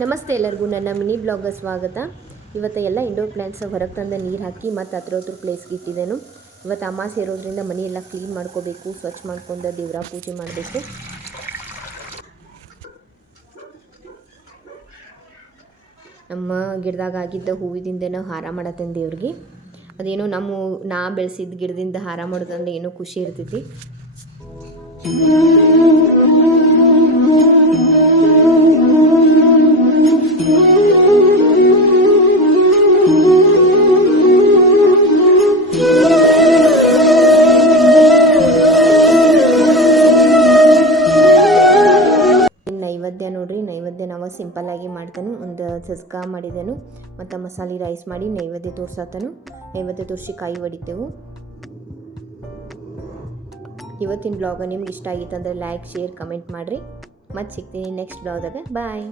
ನಮಸ್ತೆ ಎಲ್ಲರಿಗೂ ನನ್ನ ಮಿನಿ ಬ್ಲಾಗ್ಗೆ ಸ್ವಾಗತ. ಇವತ್ತು ಎಲ್ಲ ಇಂಡೋರ್ ಪ್ಲ್ಯಾಂಟ್ಸ್ ಹೊರಗೆ ತಂದು ನೀರು ಹಾಕಿ ಮತ್ತು ಹತ್ರ ಪ್ಲೇಸ್ಗೆ ಇಟ್ಟಿದ್ದೇನು. ಇವತ್ತು ಅಮಾವಾಸ್ಯೆ ಇರೋದ್ರಿಂದ ಮನೆಯೆಲ್ಲ ಕ್ಲೀನ್ ಮಾಡ್ಕೋಬೇಕು, ಸ್ವಚ್ಛ ಮಾಡ್ಕೊಂಡು ದೇವರ ಪೂಜೆ ಮಾಡಬೇಕು. ನಮ್ಮ ಗಿಡದಾಗ ಆಗಿದ್ದ ಹೂವಿದಿಂದ ಹಾರ ಮಾಡತ್ತೇನೆ ದೇವ್ರಿಗೆ. ಅದೇನೋ ನಾ ಬೆಳೆಸಿದ ಗಿಡದಿಂದ ಹಾರ ಮಾಡೋದಂದ್ರೆ ಏನೋ ಖುಷಿ ಇರ್ತೈತಿ. ನೈವೇದ್ಯ ನೋಡ್ರಿ, ನೈವೇದ್ಯ ನಾವು ಸಿಂಪಲ್ಲಾಗಿ ಮಾಡ್ತಾನು. ಒಂದು ಸಜ್ಕ ಮಾಡಿದೆನು ಮತ್ತು ಮಸಾಲೆ ರೈಸ್ ಮಾಡಿ ನೈವೇದ್ಯ ತೋರ್ಸತ್ತನು. ನೈವೇದ್ಯ ತೋರಿಸಿ ಕಾಯಿ ಹೊಡಿತೇವೆ. ಇವತ್ತಿನ ಬ್ಲಾಗ್ ನಿಮ್ಗೆ ಇಷ್ಟ ಆಗಿತ್ತಂದ್ರೆ ಲೈಕ್, ಶೇರ್, ಕಮೆಂಟ್ ಮಾಡಿರಿ. ಮತ್ತೆ ಸಿಗ್ತೀನಿ ನೆಕ್ಸ್ಟ್ ಬ್ಲಾಗ್ದಾಗ. ಬಾಯ್.